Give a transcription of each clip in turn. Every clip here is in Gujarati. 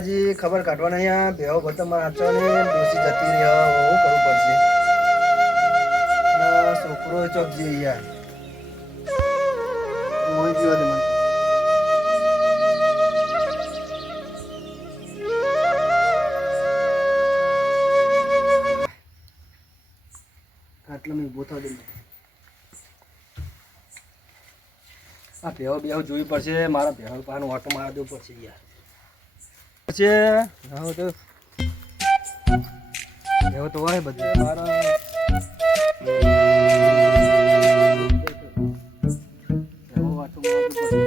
કાકાજી ખબર કાઢવા નહીં આ બેહો ભરતો મારા હાચવાની ડોસી જતી રહી હું કરવું પડશે ના છોકરો ચોક જઈએ યાર મોઈ જીવા દે મને આટલા મેં ઉભો થવા દે આ ભેહો બેહો જોવી પડશે મારા ભેહો પાનો ઓટો મારા દેવું પડશે યાર પછી હા તો ભેહો તો હોય બધું મારા ભેહો ઓટો મારા પડશે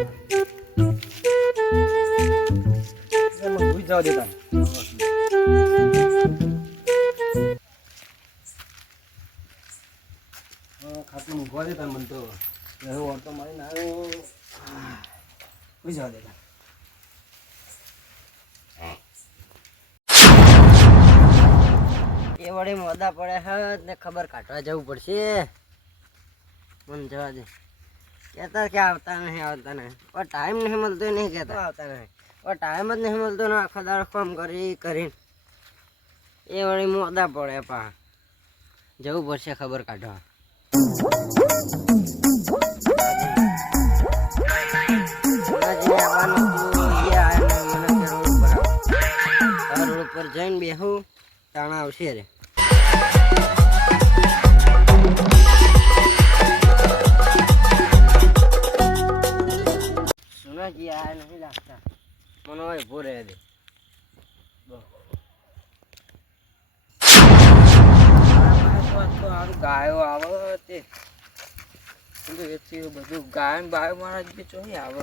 ભૂઈ જવા દેતા ખાતું મૂકવા દેતા મને તો ભેહો ઓટો મારીને આવ્યો ભૂઈ જવા દેતા એ વળી મોદા પડે હે ને ખબર કાઢવા જવું પડશે મને જવા દે કહેતા કે આવતા નહીં પણ ટાઈમ નહીં મળતો નહીં કહેતા આવતા નહીં પણ ટાઈમ જ નહીં મળતો ને આખો દાડો કામ કરીને એ વળી મોદા પડે પા જવું પડશે ખબર કાઢવા રોડ ઉપર જઈને બેહું તાણા આવશે રે સુનાજી આ નહીં લાગતા મને હોય ઉભો રહે દે સારું ગાયો આવે તે બધું ગાયન બાયો મારા જે ચોહી આવે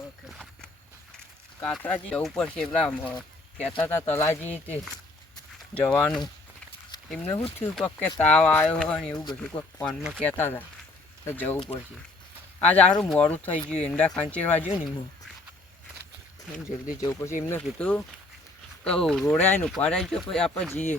કાતરાજી જવું પડશે પેલા કહેતા હતા તલાજી તે જવાનું એમને શું થયું કોઈક કે તાવ આવ્યો હોય ને એવું બધું કોઈક ફોનમાં કહેતા હતા તો જવું પડશે આજ સારું મોડું થઈ ગયું ઈંડા ખાંચેરવા ગયું ને હું જલ્દી જવું પડશે એમને કીધું તો રોડે આવીને ઉભા રહી ગયો પછી આપણે જઈએ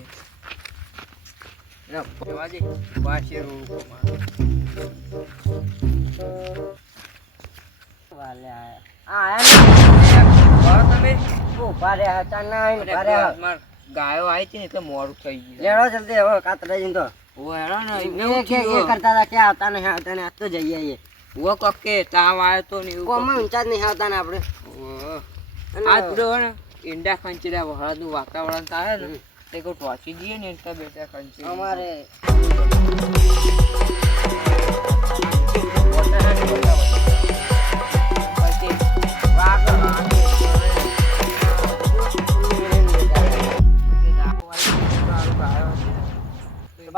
ગાયો આવી હતી ને એટલે મોડું થઈ ગયું જલ્દી હવે કાતરા જઈને તો કરતા હતા કે આવતા નહીં આવતા ને આજ તો જઈએ ઓ કોક કે તાવ આવ્યો તો ને એવું ઊંચા જ નહીં આવતા ને આપણે આજ તો ને ઈંડા ખંચેરા વહાદનું વાતાવરણ થાય ને તે કોઈ ટોચી દઈએ ને એટલા બેટા ખંચી અમારે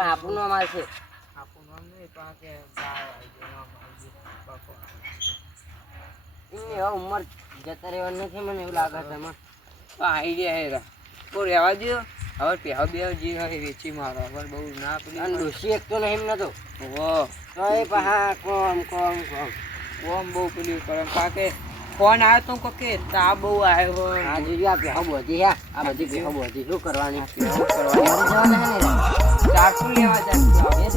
આપણું નામ આવશે આપણું નામ નહીં ઉંમર જતા રહેવાનું નથી મને એવું લાગે છે એમાં આઈડિયા હેરા બહુ રહેવા દો હવે પહેવા બે જે હોય વેચી મારો હવે બહુ ના પેલી ડોસી એક તો નહીં નતો તો એ પહા કોમ બહુ પેલી કરમ પાકે ફોન આવ્યો તો કે તા બહુ આવ્યો હોય આ જોયું આ પહેવા બધી આ બધી પહેવા બધી શું કરવાની ચાકુ લેવા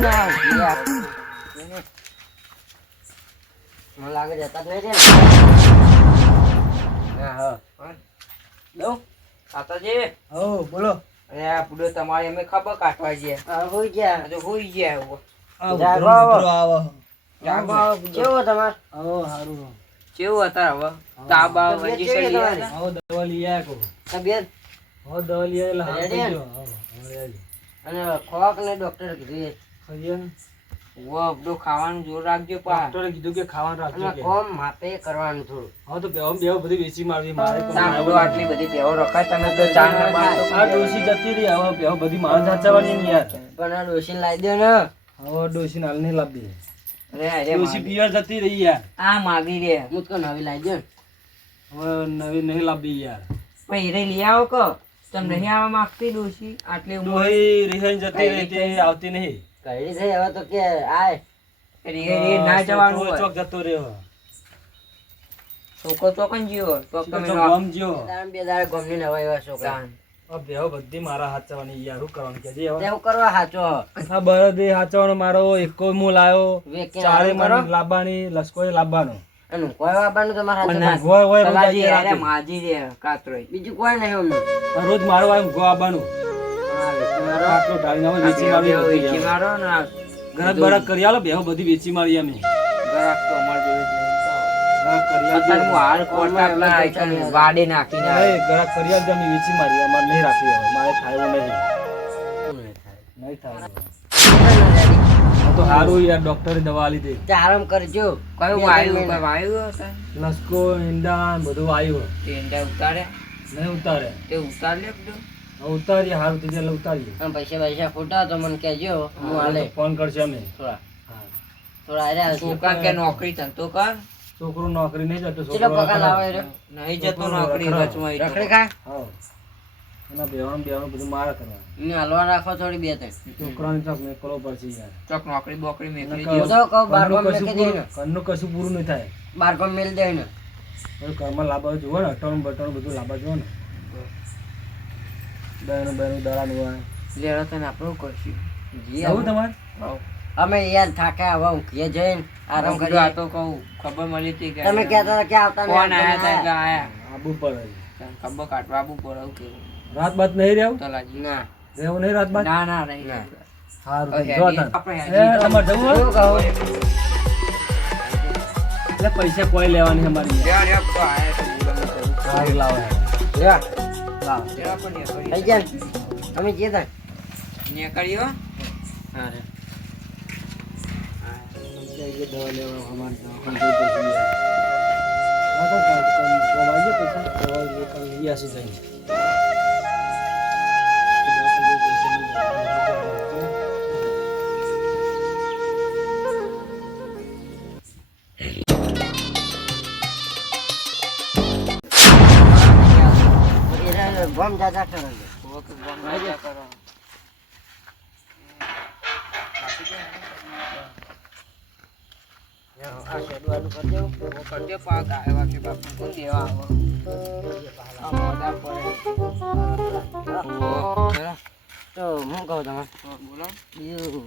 જાય મને લાગે જતા જ નહીં રે હા લો કાકાજી હો બોલો અરે આ પૂડો તમારી અમે ખબર કાઢવા જઈએ હોઈ ગયા જો હોઈ ગયા કેવો તમાર હો સારું કેવું હતા હવે તાબા વજી સડી હો દવા લઈ આયા કો તબિયત હો દવા લઈ આયા અને ખોરાક ને ડોક્ટર કીધું ખાઈએ વો બડો ખાવાનું જોર રાખજો પા ડોક્ટરે કીધું કે ખાવાનું રાખજો કે કોમ માપે કરવાનું થોડું હા તો બેવ બધી વેચી મારવી મારે સાંભળો આટલી બધી બેવ રખાય તમે તો ચાર ના બાર આ ડોસી જતી રહી હવે બેવ બધી માર સાચવાની નહીં યાર પણ આ ડોસી લાવી દે ને હવે ડોસી નાલ નહીં લાવી દે અરે ડોસી પિયર જતી રહી યાર આ માગી રે મુતકો નવી લાવી દે હવે નવી નહીં લાવી યાર પણ રે લઈ આવો કો તમે નહીં આવવા માંગતી ડોસી આટલી ડોહી રિહાઈ જતી રહી તે આવતી નહીં કઈ છે હવે તો કે આય રે ના જવાનું ચોક જતો રહ્યો છોકરો ચોકન જીવો તો તમે ગમ જીવો તાર બે દાડે ગમની નવા એવા છોકરા આ બેવ બધી મારા હાચવાની યાર હું કરવાનું કે હવે તે હું કરવા હાચો આ બળદ હાચવાનો મારો એકો મુ લાયો ચારે મારો લાવવાની લસકોય લાવવાનો અને કોઈ વાબાનું તમારા પણ હાથમાં ઊંઘવા હોય રોજ તલાજી આવીએ રે રાતે. માજી રે કાતરોય બીજું કોઈ નહીં અમને રોજ મારવા આવે ઊંઘવા આવવાનું આટલો ઢાળીને આવે, વેચી મારી વેચી મારો ને ગરક બરક કરી આલો બેહો બધી વેચી મારી અમે ગરાક તો અમાર જોડે જ નહીં. ગરક કરી આલજો. અત્યારે હું હાલ કોટા પેલા એકદમ વાડે નાખીને નહીં, ગરક કરી આલજો, અમે વેચી મારી અમારે નહીં રાખવી હવે. મારે થાય એવું નહીં નહીં થાય આ તો સારું યાર ડોક્ટરે દવા લીધી આરામ કરજો કયું વાયુ કઈ વાયુ હતા લસકો ઈંડા બધું આવ્યું તે ઈંડા ઉતારે નહીં ઉતારે તે ઉતાર લે બધું. હવે ઉતારીએ સારું થઈ જાય ઉતારીએ અને પૈસા ખોટા તો મને કહેજો હું હાલે ફોન કરશે અમે થોડા હા. થોડા આર્યા છોકરા કે નોકરી ધંધો કર છોકરો નોકરી નહીં જતો કેટલો પગાર આવે રે નહીં જતો નોકરી રચમાં રખડી ખાય હા એના બેવાનું બધું મારા કરવા ને હલવા રાખો થોડી બે ત્રણ છોકરાને ચોક મેકલો પડશે યાર ચોક નોકરી બોકરી મેકલી નકર દે તો બાર ગામ ઘરનું મેકી કશું દે ને પૂરું- ઘરનું કશું પૂરું નહીં થાય બાર ગામ મેલ દે ને હવે ઘરમાં લાંબા જુઓ ને અટાણું બટાણું બધું લાંબા જુઓ ને બેનું દળાનું હોય લેરો તને આપણું કરશું જી આવું તમારે અમે યાર થાક્યા હવે ઊંઘીએ જઈને આરામ કરી આ તો કહું ખબર મળી હતી કે તમે કહેતા હતા કે આવતા કોણ આયા હતા કે આયા આબુ પડે ખબર કાઢવા આબુ પડે એવું કેવું રાત બાત નહીં રહેવું તલાજી ના રહેવું નહીં રાત બાત ના ના નહીં સારું હવે જો હેડી- તાન. આપણે એ, હેડી તમારે જવું હોય? શું કહું? એટલે પૈસા કોઈ લેવાની છે અમારી યાર, યાર, તો આયા તો બોલાવું કરું. સારી લાવો લ્યો, લાવો લ્યો, પણ નેકળીએ. થઈ ગયા ને? અમે જઈએ તાણ. નેકળીએ હો. હા રે. દવા લેવા અમારે દવાખાને જવું પડશે યાર. હા તો કમાઈ જાય પૈસા દવા લેવા યાસી જાય એને ગમ જાજા કરે છે. ઓકે, બોલ, મજા કરો. આ શેડવાનું કરી દેવું. કરજો પાક આવ્યા કે બાપુ કોણ દેવા આવો આ મોઢા પડે તો હું કહું તમે બોલો બીજું